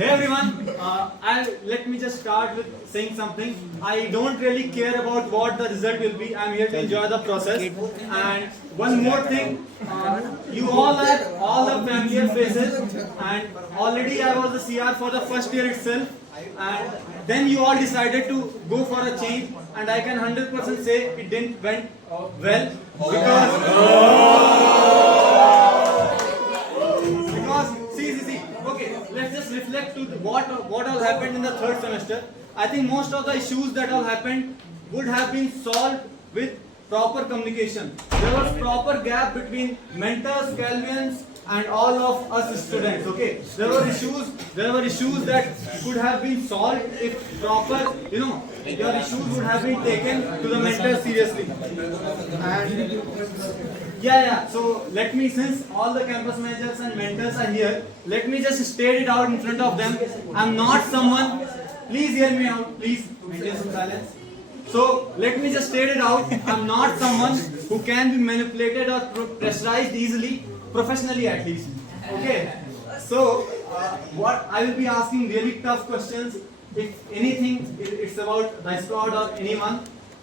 Hey everyone, let me just start with saying something. I don't really care about what the result will be. I'm here to enjoy the process. And one more thing, you all are all the familiar faces, and already I was the CR for the first year itself. And then you all decided to go for a change, and I can 100% say it didn't went well because see. Okay, let's just reflect to what all happened in the third semester. I think most of the issues that all happened would have been solved with proper communication. There was proper gap between mentors, Calvians, and all of us students. Okay, there were issues that could have been solved if proper, your issues would have been taken to the mentors seriously. And yeah. So let me, since all the campus managers and mentors are here, let me just state it out in front of them. I'm not someone. Please hear me out. Please maintain some silence. So let me just state it out. I'm not someone who can be manipulated or pressurized easily, professionally at least. Okay. So what I will be asking really tough questions. If anything, it's about the squad or anyone.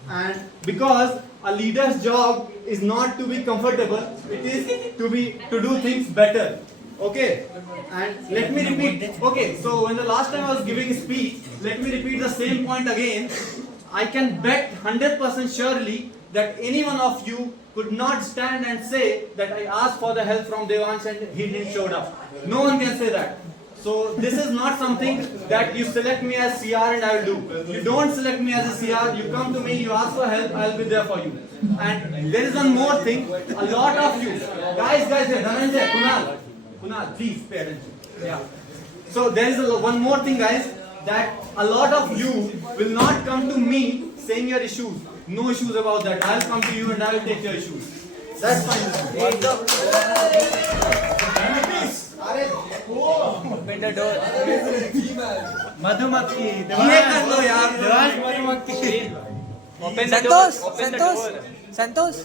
And because a leader's job is not to be comfortable, it is to do things better. Okay, and let me repeat. Okay, so when the last time I was giving a speech, let me repeat the same point again. I can bet 100% surely that any one of you could not stand and say that I asked for the help from Devansh and he didn't show up. No one can say that. So this is not something that you select me as CR and I will do. You don't select me as a CR, you come to me, you ask for help, I will be there for you. And there is one more thing, a lot of you, guys, Dhananjay, Kunal, please pay attention. Yeah. So there is one more thing, guys, that a lot of you will not come to me saying your issues. No issues about that. I will come to you and I will take your issues. That's fine. Open the door. मधुमक्खी ये कर लो यार. देवांश मधुमक्खी Open the door. Santosh.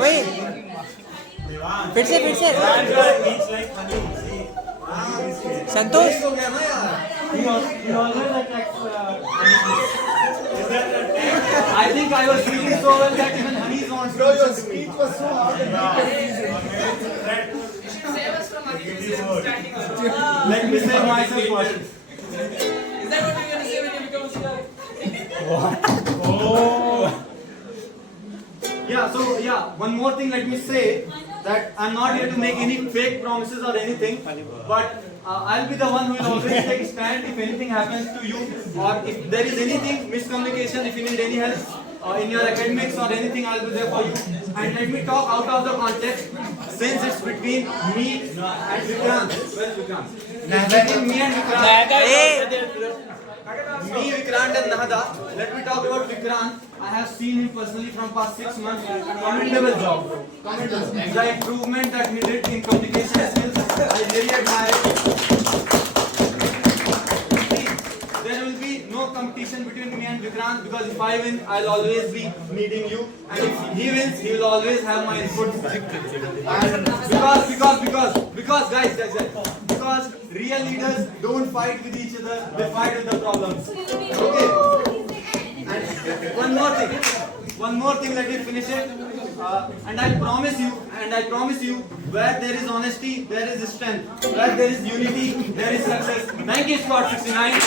Wait. फिर से. संतोष. हो गया ना यार. he always attacks I think I was feeling so well that even honey is on. Bro, your speech was so hard and Save us from standing alone. Let me say myself first. Is that what you're going to say when you become a CR? Yeah, one more thing let me say that I'm not here to make any fake promises or anything, but I'll be the one who will always take a stand if anything happens to you, or if there is anything, miscommunication, if you need any help in your academics or anything, I'll be there for you. And let me talk out of the context, since it's between me and Vikrant. Where's Vikrant? Between me and Vikrant. Me, Vikrant and Nahada. Let me talk about Vikrant. I have seen him personally from past 6 months. Commendable job. Commendable. The improvement that he did in communication skills, I really admire it. See, there will be no competition between me and Vikrant, because if I win, I'll always be needing you, and if he wins, he will always have my input. And because guys, because real leaders don't fight with each other, they fight with the problems. Okay. And one more thing, let me finish it. And I promise you, where there is honesty, there is strength. Where there is unity, there is success. Thank you, Squad 69.